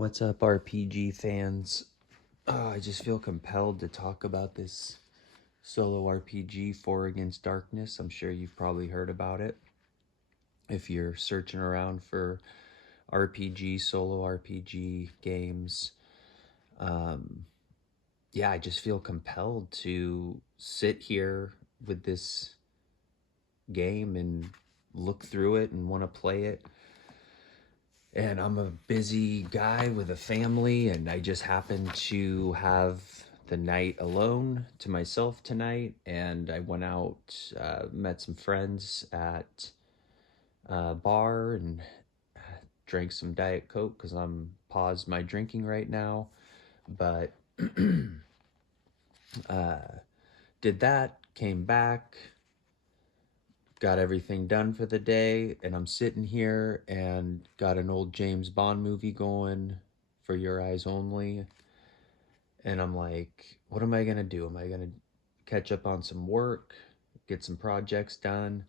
What's up, RPG fans? I just feel compelled to talk about this solo RPG, Four Against Darkness. I'm sure you've probably heard about it. If you're searching around for solo RPG games, yeah, I just feel compelled to sit here with this game and look through it and want to play it. And I'm a busy guy with a family, and I just happen to have the night alone to myself tonight. And I went out, met some friends at a bar, and drank some Diet Coke because I'm paused my drinking right now. But did that, came back, got everything done for the day, and I'm sitting here and got an old James Bond movie going, For Your Eyes Only. And I'm like, what am I going to do? Am I going to catch up on some work, get some projects done?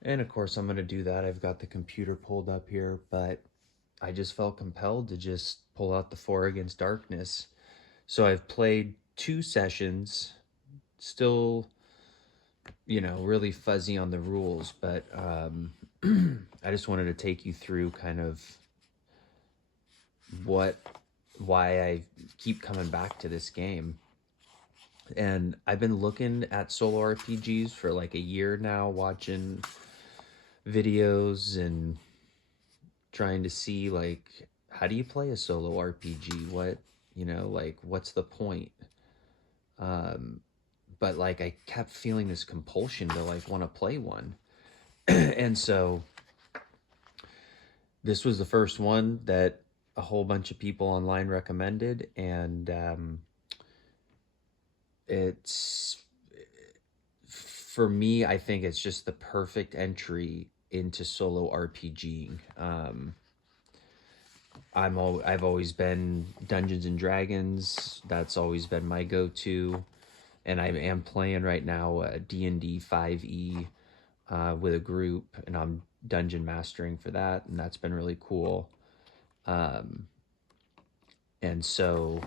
And of course, I'm going to do that. I've got the computer pulled up here, but I just felt compelled to just pull out the Four Against Darkness. So I've played 2 sessions, still, really fuzzy on the rules, but I just wanted to take you through kind of why I keep coming back to this game. And I've been looking at solo RPGs for like a year now, watching videos and trying to see like, how do you play a solo RPG? What's the point? But like I kept feeling this compulsion to like want to play one. And so this was the first one that a whole bunch of people online recommended, and it's, for me, I think it's just the perfect entry into solo RPGing. I've always been Dungeons and Dragons. That's always been my go-to, and I am playing right now D&D 5e with a group, and I'm dungeon mastering for that, and that's been really cool. And so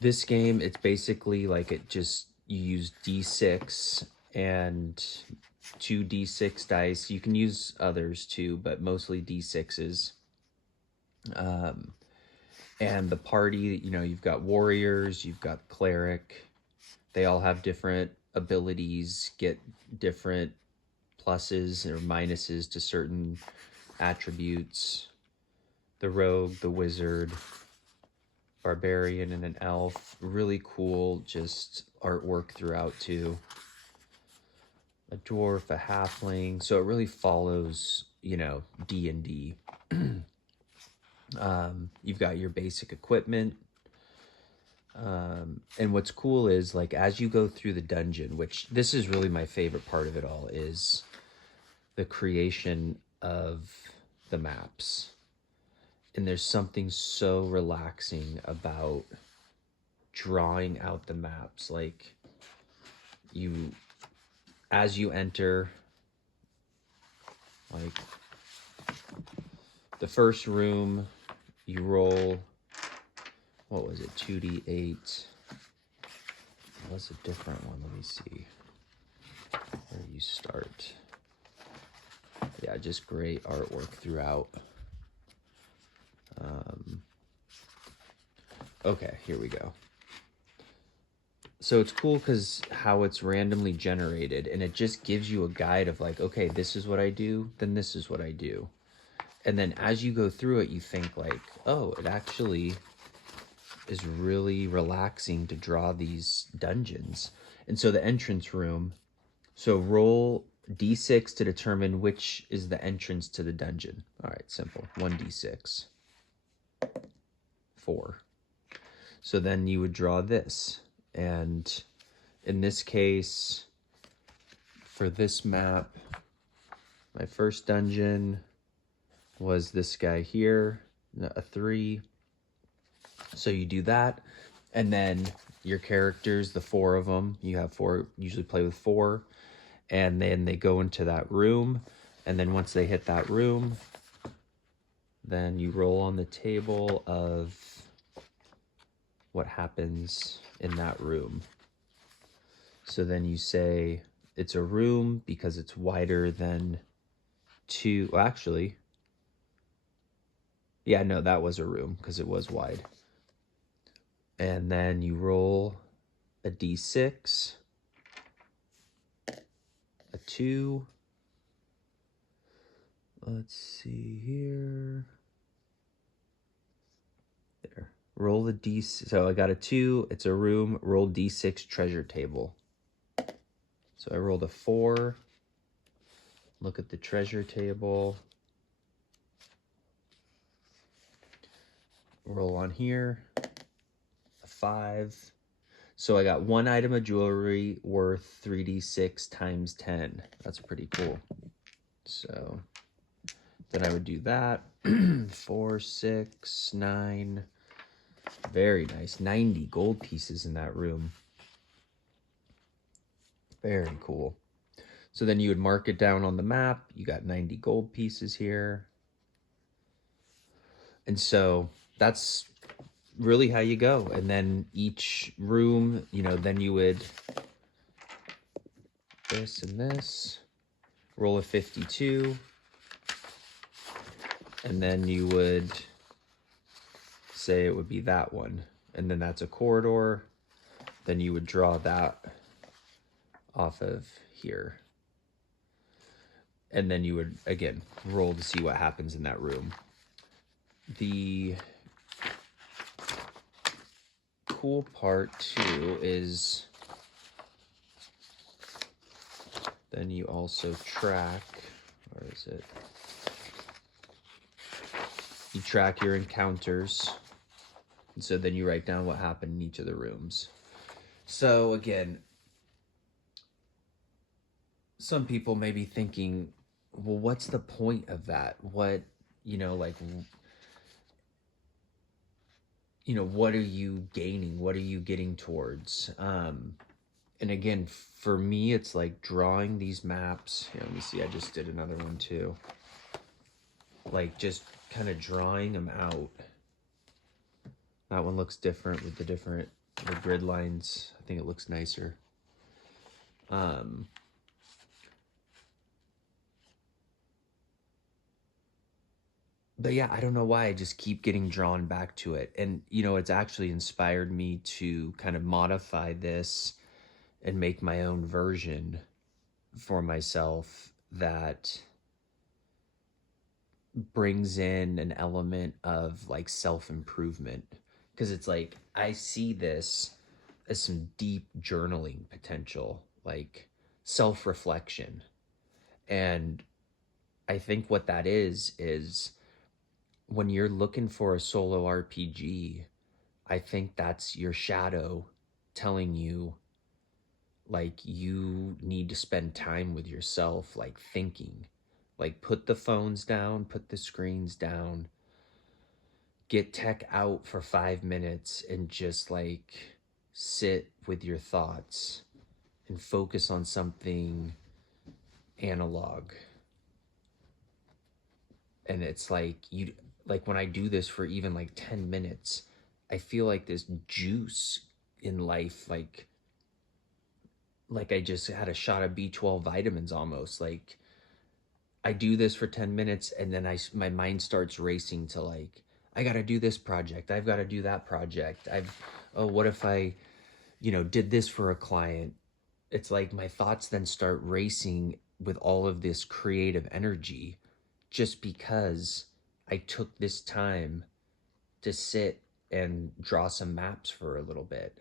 this game, it's basically like you use D6 and 2d6 dice. You can use others too, but mostly D6s. And the party, you've got warriors, you've got cleric. They all have different abilities, get different pluses or minuses to certain attributes. The rogue, the wizard, barbarian, and an elf. Really cool, just artwork throughout too. A dwarf, a halfling. So it really follows, D&D. You've got your basic equipment. And what's cool is, like, as you go through the dungeon, which this is really my favorite part of it all, is the creation of the maps. And there's something so relaxing about drawing out the maps. Like, as you enter, like, the first room, you roll, what was it, 2d8. That was a different one. Let me see where you start. Yeah, just great artwork throughout. Okay, here we go. So it's cool because how it's randomly generated, and it just gives you a guide of like, okay, this is what I do, then this is what I do. And then as you go through it, you think like, oh, it actually is really relaxing to draw these dungeons. And so the entrance room, so roll d6 to determine which is the entrance to the dungeon. All right, simple. 1d6. 4. So then you would draw this. And in this case, for this map, my first dungeon was this guy here, a 3. So you do that, and then your characters, the 4 of them, you have 4, usually play with 4, and then they go into that room, and then once they hit that room, Then you roll on the table of what happens in that room. So then you say it's a room because it's wider than two. Well, actually, yeah, no, that was a room because it was wide. And then you roll a d6, a 2. Let's see here. There. Roll the d. So I got a 2. It's a room. Roll d6 treasure table. So I rolled a 4. Look at the treasure table. Roll on here. A 5. So I got 1 item of jewelry worth 3d6 times 10. That's pretty cool. So then I would do that. 4, 6, 9. Very nice. 90 gold pieces in that room. Very cool. So then you would mark it down on the map. You got 90 gold pieces here. And so that's really how you go. And then each room, you know, then you would this and this, roll a 52, and then you would say it would be that one. And then that's a corridor. Then you would draw that off of here. And then you would, again, roll to see what happens in that room. The cool part, too, is then you also track, where is it? You track your encounters. And so then you write down what happened in each of the rooms. So, again, some people may be thinking, well, what's the point of that? What, like, what are you gaining? What are you getting towards? And again, for me, it's like drawing these maps. Here, let me see. I just did another one too. Like just kind of drawing them out. That one looks different with the grid lines. I think it looks nicer. But yeah, I don't know why I just keep getting drawn back to it. And, it's actually inspired me to kind of modify this and make my own version for myself that brings in an element of like self-improvement. Because it's like, I see this as some deep journaling potential, like self-reflection. And I think what that is when you're looking for a solo RPG, I think that's your shadow telling you, like, you need to spend time with yourself, like thinking, like put the phones down, put the screens down, get tech out for 5 minutes and just like sit with your thoughts and focus on something analog. And it's like when I do this for even like 10 minutes, I feel like this juice in life, like I just had a shot of B12 vitamins almost. Like I do this for 10 minutes and then my mind starts racing to like, I got to do this project. I've got to do that project. What if I, did this for a client? It's like my thoughts then start racing with all of this creative energy just because I took this time to sit and draw some maps for a little bit.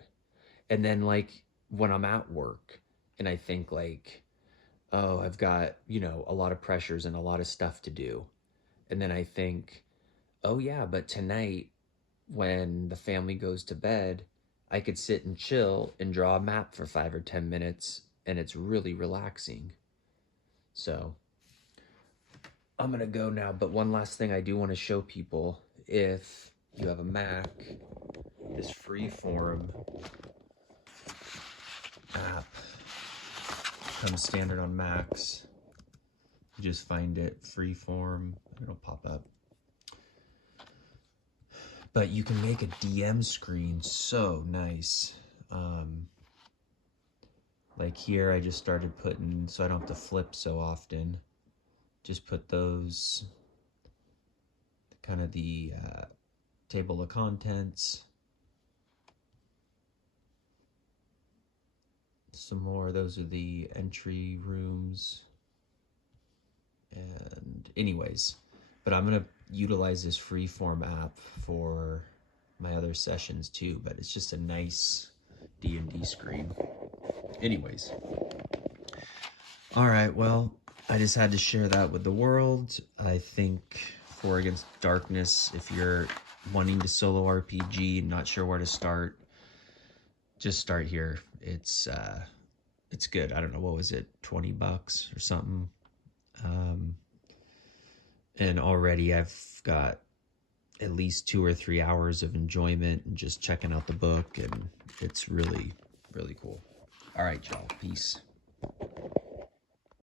And then like when I'm at work and I think like, oh, I've got, a lot of pressures and a lot of stuff to do. And then I think, oh yeah, but tonight when the family goes to bed, I could sit and chill and draw a map for 5 or 10 minutes and it's really relaxing. So I'm going to go now, but one last thing I do want to show people, if you have a Mac, this Freeform app comes standard on Macs. You just find it, Freeform, it'll pop up. But you can make a DM screen so nice. Like here, I just started putting, so I don't have to flip so often. Just put those, kind of the table of contents. Some more, those are the entry rooms. And anyways, but I'm gonna utilize this freeform app for my other sessions too, but it's just a nice D&D screen. Anyways, all right, well, I just had to share that with the world. I think For Against Darkness, if you're wanting to solo RPG, not sure where to start, just start here. It's good. I don't know, what was it, $20 or something? And already I've got at least 2 or 3 hours of enjoyment and just checking out the book, and it's really, really cool. All right, y'all. Peace.